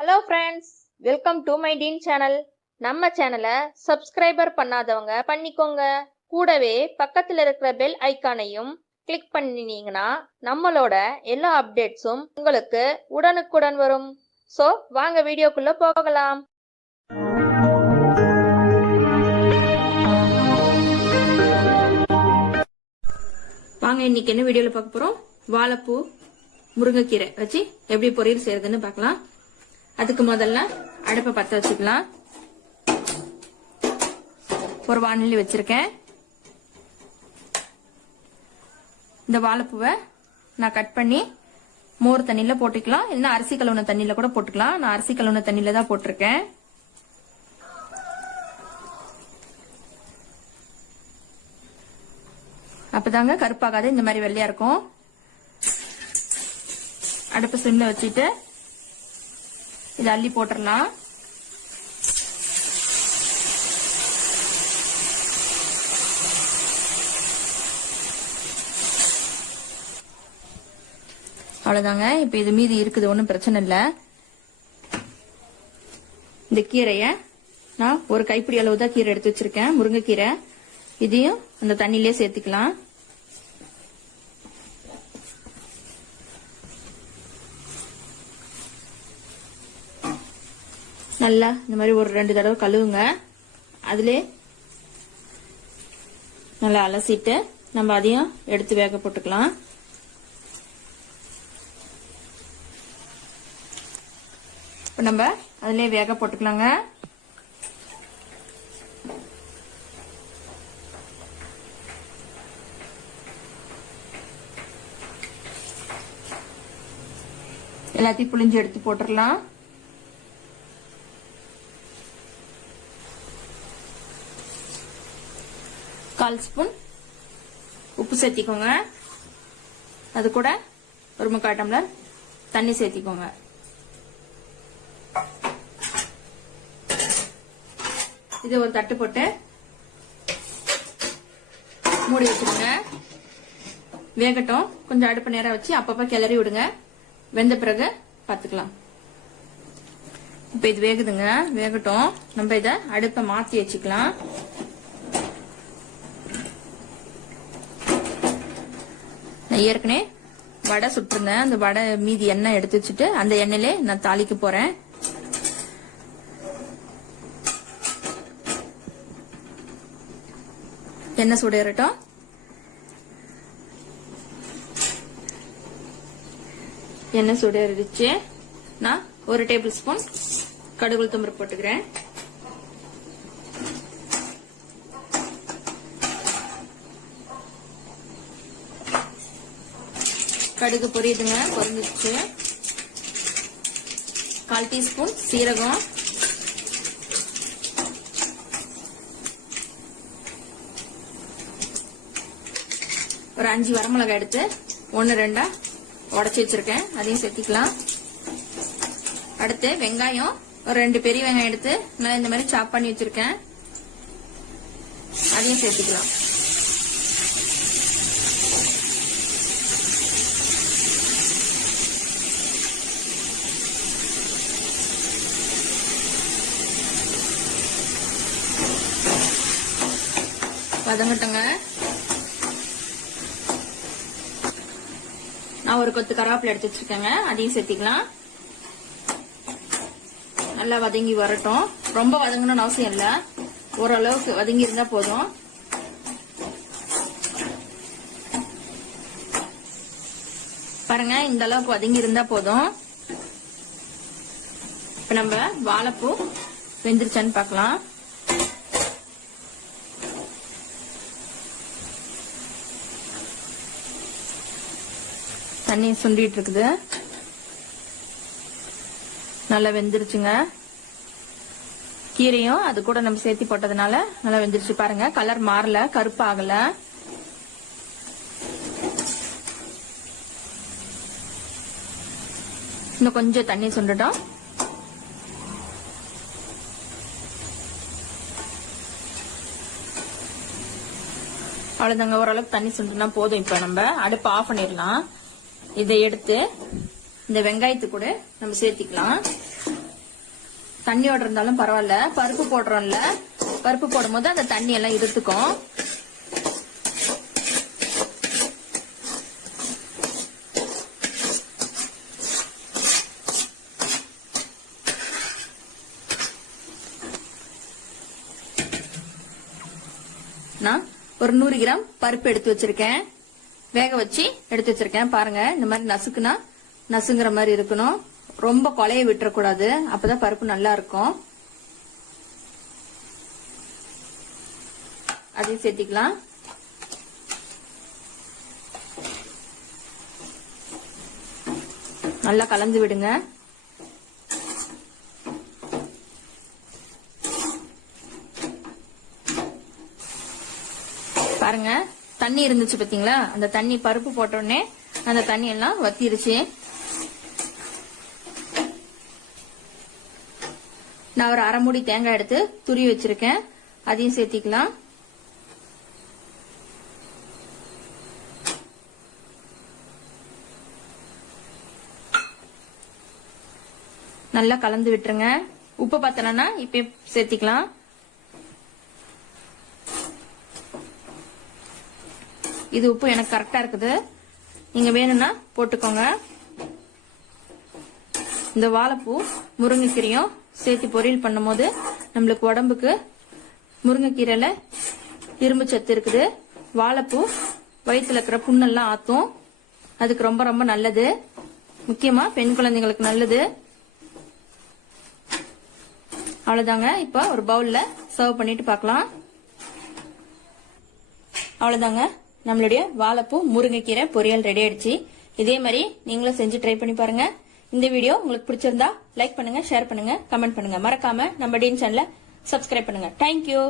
Hello friends, welcome to my dean channel. நம்ம சேனலை subscriber பண்ணாதவங்க பண்ணிக்கோங்க. கூடவே பக்கத்தில் இருக்கிற பெல் ஐக்கானையும் கிளிக் பண்ணினீங்கன்னா நம்மளோட எல்லா அப்டேட்ஸும் உங்களுக்கு உடனுக்குடன் வரும். ஸோ வாங்க வீடியோக்குள்ள போகலாம். வாங்க இன்னைக்கு என்ன வீடியோல பார்க்க போறோம், வாழைப்பூ முருங்கைக்கீரை வச்சு எப்படி பொரியல் செய்யறதுன்னு பார்க்கலாம். அதுக்கு முதல்ல அடுப்பை பற்ற வச்சுக்கலாம். ஒரு வாணலி வச்சிருக்கேன். இந்த வாழைப்பூவை நான் கட் பண்ணி மோர் தண்ணியில போட்டுக்கலாம், இல்லைன்னா அரிசி கழுவுன தண்ணியில கூட போட்டுக்கலாம். நான் அரிசி கழுவுன தண்ணியில தான் போட்டிருக்கேன். அப்பதாங்க கருப்பாகாது, இந்த மாதிரி வெள்ளையா இருக்கும். அடுப்பு சிம்ல வச்சுட்டு இதை அள்ளி போட்டுடலாம். அவ்வளவுதாங்க. இப்ப இது மீதி இருக்குது, ஒன்றும் பிரச்சனை இல்லை. இந்த கீரைய நான் ஒரு கைப்பிடி அளவு தான் கீரை எடுத்து வச்சிருக்கேன், முருங்கைக்கீரை. இதையும் அந்த தண்ணியிலே சேர்த்துக்கலாம். நல்லா இந்த மாதிரி ஒரு 2 தடவை கழுவுங்க. அதிலே நல்லா அலசிட்டு நம்ம அதையும் எடுத்து வேக போட்டுக்கலாம். இப்ப நம்ம அதிலே வேக போட்டுக்கலாங்க. எல்லாத்தையும் புளிஞ்சு எடுத்து போட்டுடலாம். கால் ஸ்பூன் உப்பு சேர்த்திக்கோங்க. அது கூட ஒரு 3/4 டம்ளர் தண்ணி சேர்த்திக்கோங்க. இது ஒரு தட்டு போட்டு மூடி வச்சுருங்க. வேகட்டும். கொஞ்சம் அடுப்பு நேரம் வச்சு அப்பப்ப கிளறி விடுங்க. வெந்த பிறகு பார்த்துக்கலாம். இப்ப இது வேகுதுங்க, வேகட்டும். நம்ம இத அடுப்பை மாத்தி வச்சுக்கலாம். நான் ஏற்கனவே வடை சுட்டிருந்தேன். அந்த வடை மீதி எண்ணெய் எடுத்து வச்சுட்டு அந்த எண்ணெயிலே நான் தாளிக்க போறேன். எண்ணெய் சூடேறட்டும். எண்ணெய் சூடேறிடுச்சு. நான் 1 டேபிள் ஸ்பூன் கடுகு உளுத்தம் பருப்பு போட்டுக்கிறேன். கடுகு பொரியுதுங்க, பொரிஞ்சிச்சு. 1/4 டீஸ்பூன் சீரகம், ஒரு 5 வரமிளகாய் எடுத்து 1-2 உடைச்சு வச்சிருக்கேன், அதையும் சேர்த்திக்கலாம். அடுத்து வெங்காயம், ஒரு 2 பெரிய வெங்காயம் எடுத்து நான் இந்த மாதிரி சாப் பண்ணி வச்சிருக்கேன், அதையும் சேர்த்திக்கலாம். வதங்கட்டுங்க. நான் ஒரு கொத்து கருவேப்பிலை எடுத்து வச்சிருக்கேங்க, அதையும் சேர்த்திக்கலாம். நல்லா வதங்கி வரட்டும். ரொம்ப வதங்கணும்னு அவசியம் இல்ல, ஓரளவுக்கு வதங்கி இருந்தா போதும். பாருங்க, இந்த அளவுக்கு வதங்கி இருந்தா போதும். இப்ப நம்ம வாழைப்பூ வெந்துருச்சான்னு பார்க்கலாம். தண்ணி சுண்டிட்டு இருக்குது, நல்லா வெந்துருச்சுங்க. கீரையும் அது கூட நம்ம சேர்த்தி போட்டதுனால நல்லா வெந்துருச்சு. பாருங்க, கலர் மாறல, கருப்பு ஆகல. இன்னும் கொஞ்சம் தண்ணி சுண்டட்டும். அவ்வளவுதாங்க, ஓரளவுக்கு தண்ணி சுண்டுனா போதும். இப்ப நம்ம அடுப்பு ஆஃப் பண்ணிடலாம். இதை எடுத்து இந்த வெங்காயத்து கூட நம்ம சேர்த்திக்கலாம். தண்ணியோட இருந்தாலும் பரவாயில்ல, பருப்பு போடுறோம்ல, பருப்பு போடும் போது அந்த தண்ணி எல்லாம் இழுத்துக்கும். நான் ஒரு 100 கிராம் பருப்பு எடுத்து வச்சிருக்கேன், வேக வச்சு எடுத்து வச்சிருக்கேன். பாருங்க, இந்த மாதிரி நசுக்குனா நசுங்குற மாதிரி இருக்கணும், ரொம்ப கொலைய விட்டுறக்கூடாது, அப்பதான் பருப்பு நல்லா இருக்கும். அதையும் சேர்த்திக்கலாம். நல்லா கலந்து விடுங்க. பாருங்க, தண்ணி இருந்துச்சு பாத்தீங்களா, அந்த தண்ணி பருப்பு போட்டோடனே அந்த தண்ணி எல்லாம் வத்திருச்சு. நான் ஒரு 1/2 மூடி தேங்காய் எடுத்து துருவி வச்சிருக்கேன், அதையும் சேர்த்திக்கலாம். நல்லா கலந்து விட்டுருங்க. உப்பு பத்தலன்னா இப்ப சேர்த்திக்கலாம். இது உப்பு எனக்கு கரெக்டா இருக்குது, நீங்க வேணும்னா போட்டுக்கோங்க. இந்த வாழைப்பூ முருங்கைக்கீரையும் சேர்த்து பொரியல் பண்ணும் போது நம்மளுக்கு உடம்புக்கு முருங்கைக்கீரையில இரும்பு சத்து இருக்குது. வாழைப்பூ வயிற்றுல இருக்கிற புண்ணெல்லாம் ஆத்தும், அதுக்கு ரொம்ப ரொம்ப நல்லது, முக்கியமா பெண் குழந்தைங்களுக்கு நல்லது. அவ்வளவுதாங்க. இப்ப ஒரு பவுல்ல சர்வ் பண்ணிட்டு பார்க்கலாம். அவ்வளவுதாங்க, நம்மளுடைய வாழைப்பூ முருங்கைக்கீரை பொரியல் ரெடி ஆயிடுச்சு. இதே மாதிரி நீங்களும் செஞ்சு ட்ரை பண்ணி பாருங்க. இந்த வீடியோ உங்களுக்கு பிடிச்சிருந்தா லைக் பண்ணுங்க, ஷேர் பண்ணுங்க, கமெண்ட் பண்ணுங்க. மறக்காம நம்ம டீன் சேனலை சப்ஸ்கிரைப் பண்ணுங்க. தேங்க்யூ.